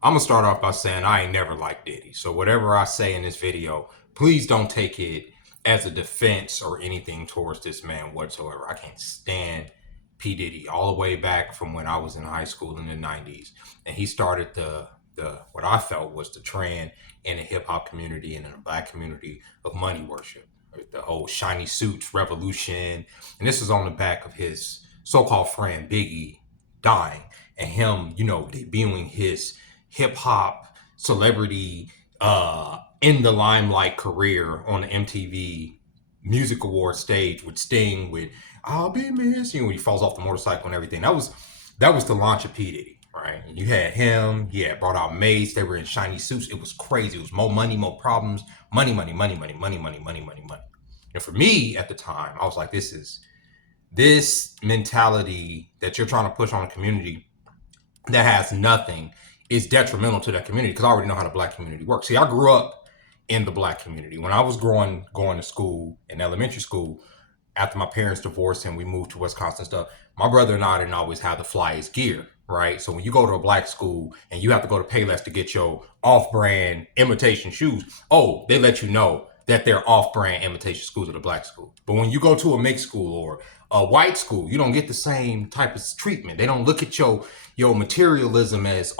I'm gonna start off by saying I ain't never liked Diddy. So whatever I say in this video, please don't take it as a defense or anything towards this man whatsoever. I can't stand P. Diddy all the way back from when I was in high school in the 90s. And he started the what I felt was the trend in the hip hop community and in the black community of money worship. The whole shiny suits revolution. And this is on the back of his so-called friend Biggie dying and him, debuting his hip hop celebrity in the limelight career on the MTV Music Awards stage with Sting with "I'll Be Missing" when he falls off the motorcycle and everything. That was the launch of P Diddy, right? And you had him. He had brought out mates. They were in shiny suits. It was crazy. It was more money, more problems. Money, money, money, money, money, money, money, money, money. And for me at the time, I was like, this mentality that you're trying to push on a community that has nothing is detrimental to that community, because I already know how the black community works. See, I grew up in the black community. When I was going to school in elementary school, after my parents divorced and we moved to Wisconsin and stuff, my brother and I didn't always have the flyest gear, right? So when you go to a black school and you have to go to Payless to get your off-brand imitation shoes, they let you know that they're off-brand imitation schools at a black school. But when you go to a mixed school or a white school, you don't get the same type of treatment. They don't look at your materialism as,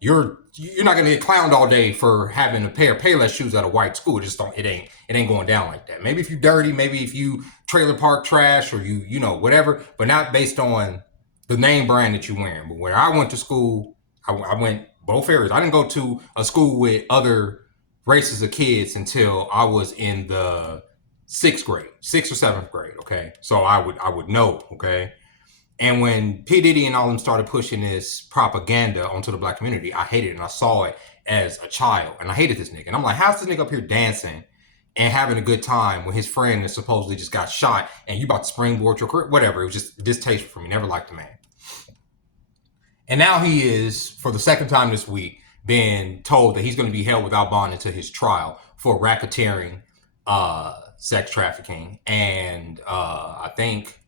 you're not gonna get clowned all day for having a pair of Payless shoes at a white school. It ain't going down like that. Maybe if you dirty, maybe if you trailer park trash or you whatever, but not based on the name brand that you're wearing. But when I went to school, I went both areas. I didn't go to a school with other races of kids until I was in the sixth or seventh grade. Okay, so I would know. Okay, and when P Diddy and all them started pushing this propaganda onto the black community, I hated it, and I saw it as a child, and I hated this nigga. And I'm like, how's this nigga up here dancing and having a good time when his friend is supposedly just got shot, and you about to springboard your career? Whatever. It was just distasteful for me. Never liked the man. And now he is, for the second time this week, being told that he's going to be held without bond until his trial for racketeering, sex trafficking, and I think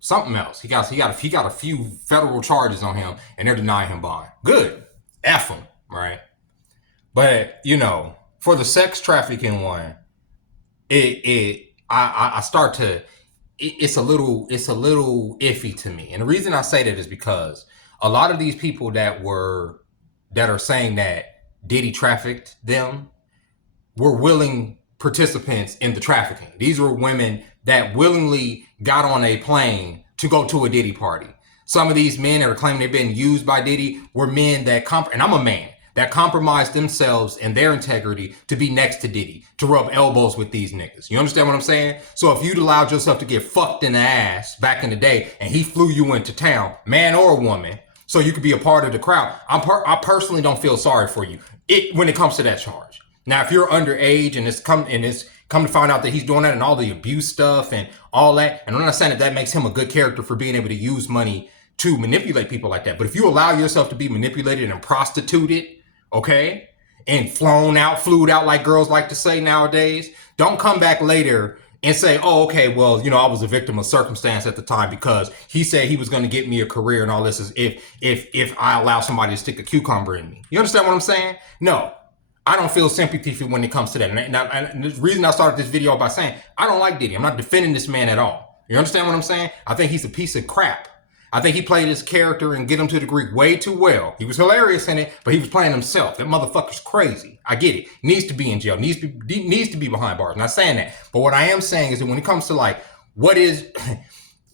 something else. He got a few federal charges on him, and they're denying him bond. Good, F him, right? But for the sex trafficking one, I start to it's a little iffy to me, and the reason I say that is because a lot of these people that are saying that Diddy trafficked them were willing participants in the trafficking. These were women that willingly got on a plane to go to a Diddy party. Some of these men that are claiming they've been used by Diddy were men that and I'm a man, that compromised themselves and their integrity to be next to Diddy, to rub elbows with these niggas. You understand what I'm saying? So if you'd allowed yourself to get fucked in the ass back in the day and he flew you into town, man or woman, so you could be a part of the crowd, I personally don't feel sorry for you when it comes to that charge. Now, if you're underage and it's come to find out that he's doing that and all the abuse stuff and all that, and I'm not saying that makes him a good character for being able to use money to manipulate people like that. But if you allow yourself to be manipulated and prostituted, okay, and flued out like girls like to say nowadays, don't come back later and say, well, I was a victim of circumstance at the time because he said he was going to get me a career and all this is if I allow somebody to stick a cucumber in me. You understand what I'm saying? No, I don't feel sympathy for when it comes to that. And the reason I started this video by saying I don't like Diddy. I'm not defending this man at all. You understand what I'm saying? I think he's a piece of crap. I think he played his character and Get Him to the Greek way too well. He was hilarious in it, but he was playing himself. That motherfucker's crazy. I get it. Needs to be in jail. Needs to be behind bars. I'm not saying that. But what I am saying is that when it comes to what is,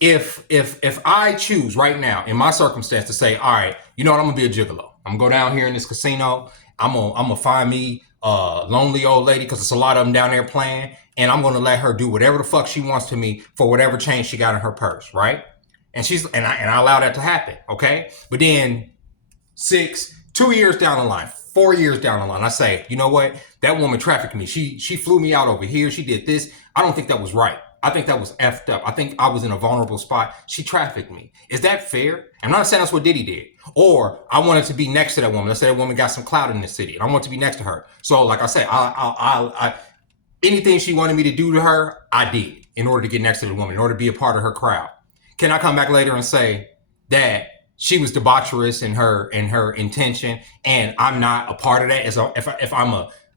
if I choose right now in my circumstance to say, all right, I'm gonna be a gigolo. I'm gonna go down here in this casino. I'm gonna find me a lonely old lady because there's a lot of them down there playing, and I'm gonna let her do whatever the fuck she wants to me for whatever change she got in her purse, right? And I allow that to happen, okay? But then 2 years down the line, 4 years down the line, I say, you know what? That woman trafficked me. She flew me out over here. She did this. I don't think that was right. I think that was effed up. I think I was in a vulnerable spot. She trafficked me. Is that fair? I'm not saying that's what Diddy did. Or I wanted to be next to that woman. Let's say that woman got some clout in the city, and I want to be next to her. So, like I said, I anything she wanted me to do to her, I did in order to get next to the woman, in order to be a part of her crowd. Can I come back later and say that she was debaucherous in her intention, and I'm not a part of that. As if I'm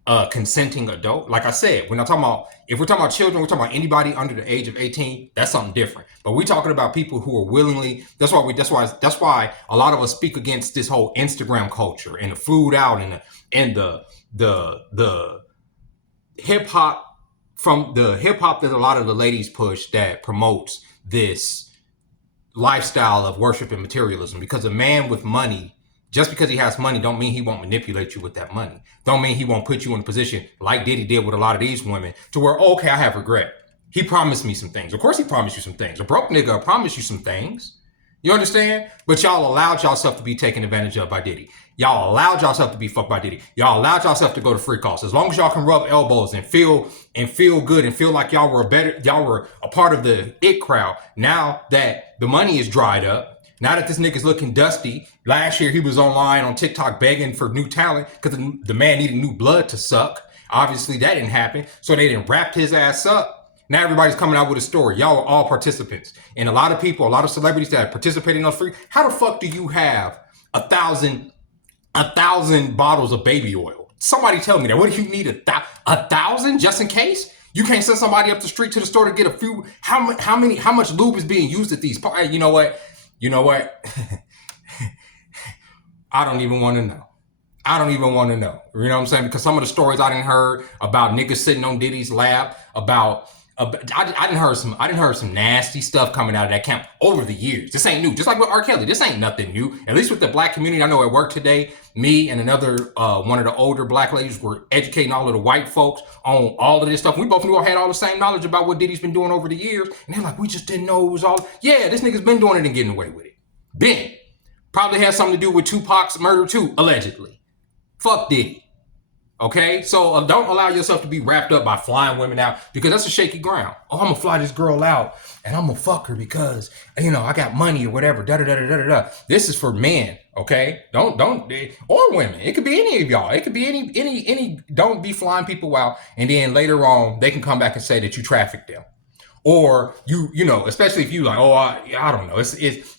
a consenting adult, like I said, when I'm talking about, if we're talking about children, we're talking about anybody under the age of 18. That's something different. But we're talking about people who are willingly. That's why a lot of us speak against this whole Instagram culture and the food out and the hip hop, from the hip hop that a lot of the ladies push, that promotes this lifestyle of worship and materialism. Because a man with money, just because he has money, don't mean he won't manipulate you with that money. Don't mean he won't put you in a position like Diddy did with a lot of these women to where, okay, I have regret. He promised me some things. Of course he promised you some things. A broke nigga will promise you some things. You understand? But y'all allowed yourself to be taken advantage of by Diddy. Y'all allowed yourself to be fucked by Diddy. Y'all allowed yourself to go to free calls. As long as y'all can rub elbows and feel good and feel like y'all were a part of the it crowd. Now that the money is dried up, now that this nigga's looking dusty. Last year he was online on TikTok begging for new talent because the man needed new blood to suck. Obviously that didn't happen, so they didn't wrap his ass up. Now everybody's coming out with a story. Y'all are all participants. And a lot of people, a lot of celebrities that participate in those free, how the fuck do you have 1,000 bottles of baby oil? Somebody tell me that. What do you need 1,000 just in case? You can't send somebody up the street to the store to get a few. How much lube is being used at these parties? You know what? I don't even want to know. I don't even want to know. You know what I'm saying? Because some of the stories I didn't heard about niggas sitting on Diddy's lap, about I didn't heard some nasty stuff coming out of that camp over the years. This ain't new. Just like with R. Kelly, this ain't nothing new. At least with the black community, I know at work today, me and another one of the older black ladies were educating all of the white folks on all of this stuff. We both had all the same knowledge about what Diddy's been doing over the years, and they're like, we just didn't know it was all. Yeah, this nigga's been doing it and getting away with it. Been. Probably has something to do with Tupac's murder too, allegedly. Fuck Diddy. Okay, so don't allow yourself to be wrapped up by flying women out, because that's a shaky ground. Oh, I'm gonna fly this girl out and I'm gonna fuck her because, I got money or whatever. This is for men, okay? Don't or women. It could be any of y'all. It could be any. Don't be flying people out and then later on they can come back and say that you trafficked them. Or especially if you like, I don't know.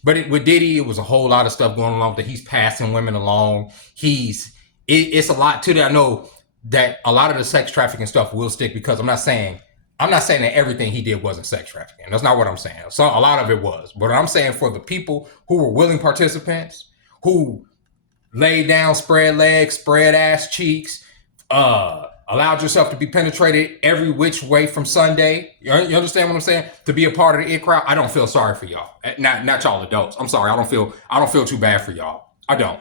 But with Diddy, it was a whole lot of stuff going along that he's passing women along. It's a lot to that. I know that a lot of the sex trafficking stuff will stick, because I'm not saying that everything he did wasn't sex trafficking. That's not what I'm saying. So a lot of it was. But I'm saying for the people who were willing participants, who laid down, spread legs, spread ass cheeks, allowed yourself to be penetrated every which way from Sunday. You understand what I'm saying? To be a part of the it crowd. I don't feel sorry for y'all. Not y'all adults. I'm sorry. I don't feel too bad for y'all. I don't.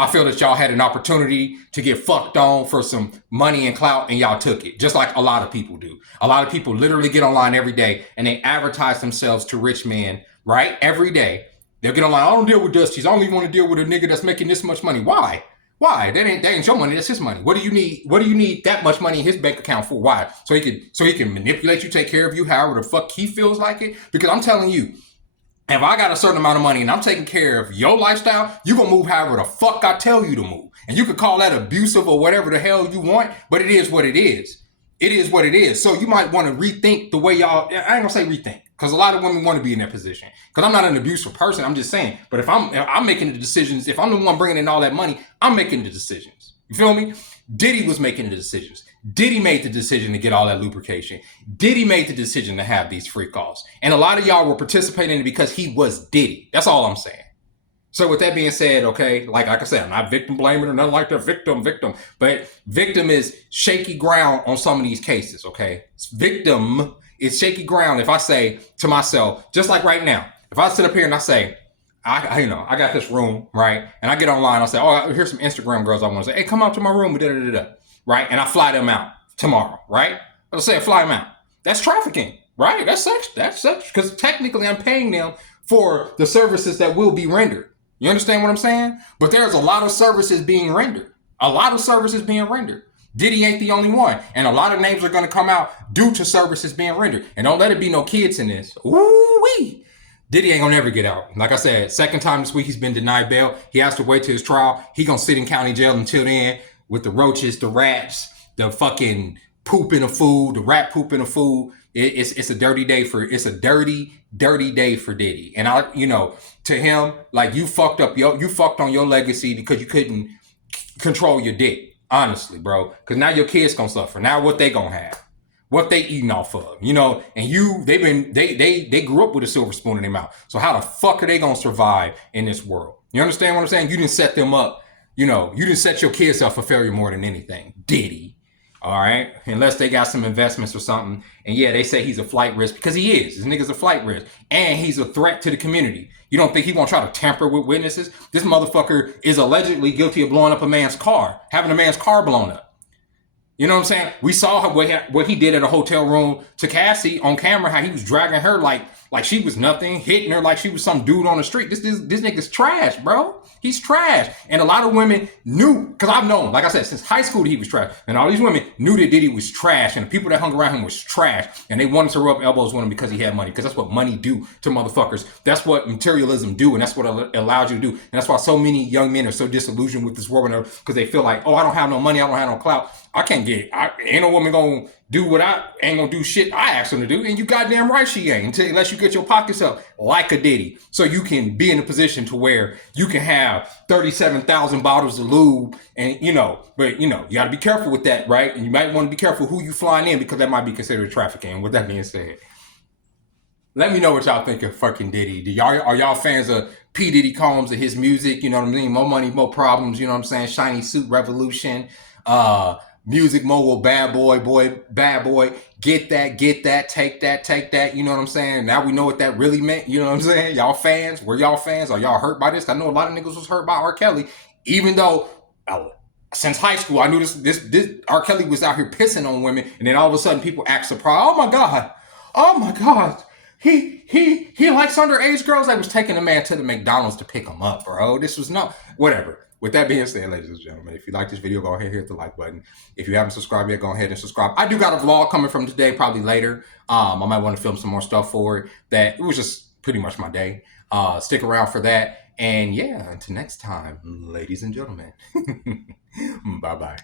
I feel that y'all had an opportunity to get fucked on for some money and clout, and y'all took it, just like a lot of people do. A lot of people literally get online every day and they advertise themselves to rich men, right? Every day. They'll get online, I don't deal with dusties. I only want to deal with a nigga that's making this much money. Why? That ain't your money, that's his money. What do you need that much money in his bank account for? Why? So he can manipulate you, take care of you however the fuck he feels like it? Because I'm telling you, if I got a certain amount of money and I'm taking care of your lifestyle, you gonna move however the fuck I tell you to move. And you could call that abusive or whatever the hell you want, but it is what it is. It is what it is. So you might want to rethink the way y'all, I ain't gonna say rethink, because a lot of women want to be in that position. Because I'm not an abusive person, I'm just saying. But if I'm making the decisions, if I'm the one bringing in all that money, I'm making the decisions. You feel me? Diddy was making the decisions. Diddy made the decision to get all that lubrication. Diddy made the decision to have these free calls. And a lot of y'all were participating in it because he was Diddy. That's all I'm saying. So with that being said, okay, like I said, I'm not victim blaming or nothing like that. Victim. But victim is shaky ground on some of these cases, okay? Victim is shaky ground if I say to myself, just like right now, if I sit up here and I say, I got this room, right? And I get online, I say, here's some Instagram girls I want to say, hey, come out to my room, right? And I fly them out tomorrow, right? I'll say, fly them out. That's trafficking, right? That's sex, because technically I'm paying them for the services that will be rendered. You understand what I'm saying? But there's a lot of services being rendered. Diddy ain't the only one. And a lot of names are going to come out due to services being rendered. And don't let it be no kids in this. Ooh-wee. Diddy ain't gonna never get out. Like I said, second time this week he's been denied bail. He has to wait till his trial. He gonna sit in county jail until then with the roaches, the rats, the fucking poop in the food, the rat poop in the food. It's a dirty day for dirty day for Diddy. And I, to him, like you fucked on your legacy because you couldn't control your dick. Honestly, bro, because now your kids gonna suffer. Now what they gonna have? What they eating off of, and they grew up with a silver spoon in their mouth. So how the fuck are they gonna survive in this world? You understand what I'm saying? You didn't set them up. You didn't set your kids up for failure more than anything, Diddy. All right, unless they got some investments or something. And yeah, they say he's a flight risk because he is. This nigga's a flight risk, and he's a threat to the community. You don't think he won't try to tamper with witnesses? This motherfucker is allegedly guilty of blowing up a man's car, having a man's car blown up. You know what I'm saying? We saw what he did at a hotel room to Cassie on camera, how he was dragging her like she was nothing, hitting her like she was some dude on the street. This nigga's trash, bro. He's trash. And a lot of women knew, because I've known, like I said, since high school that he was trash. And all these women knew that Diddy was trash, and the people that hung around him was trash. And they wanted to rub elbows with him because he had money, because that's what money do to motherfuckers. That's what materialism do, and that's what it allows you to do. And that's why so many young men are so disillusioned with this world, because they feel like, oh, I don't have no money, I don't have no clout. Ain't no woman gonna do what ain't gonna do shit I asked them to do, and you goddamn right she ain't, unless you get your pockets up like a Diddy, so you can be in a position to where you can have 37,000 bottles of lube, and but you gotta be careful with that, right? And you might want to be careful who you flying in, because that might be considered trafficking. With that being said, let me know what y'all think of fucking Diddy. Are y'all fans of P. Diddy Combs and his music? You know what I mean? More money, more problems. You know what I'm saying? Shiny suit revolution. Music mogul, bad boy, get that, take that, you know what I'm saying? Now we know what that really meant, you know what I'm saying? Y'all fans? Were y'all fans? Are y'all hurt by this? I know a lot of niggas was hurt by R. Kelly, even though since high school I knew this R. Kelly was out here pissing on women, and then all of a sudden people act surprised. Oh my God. He likes underage girls. That was taking a man to the McDonald's to pick him up, bro. This was whatever. With that being said, ladies and gentlemen, if you like this video, go ahead and hit the like button. If you haven't subscribed yet, go ahead and subscribe. I do got a vlog coming from today, probably later. I might want to film some more stuff for it. It was just pretty much my day. Stick around for that. And yeah, until next time, ladies and gentlemen. Bye-bye.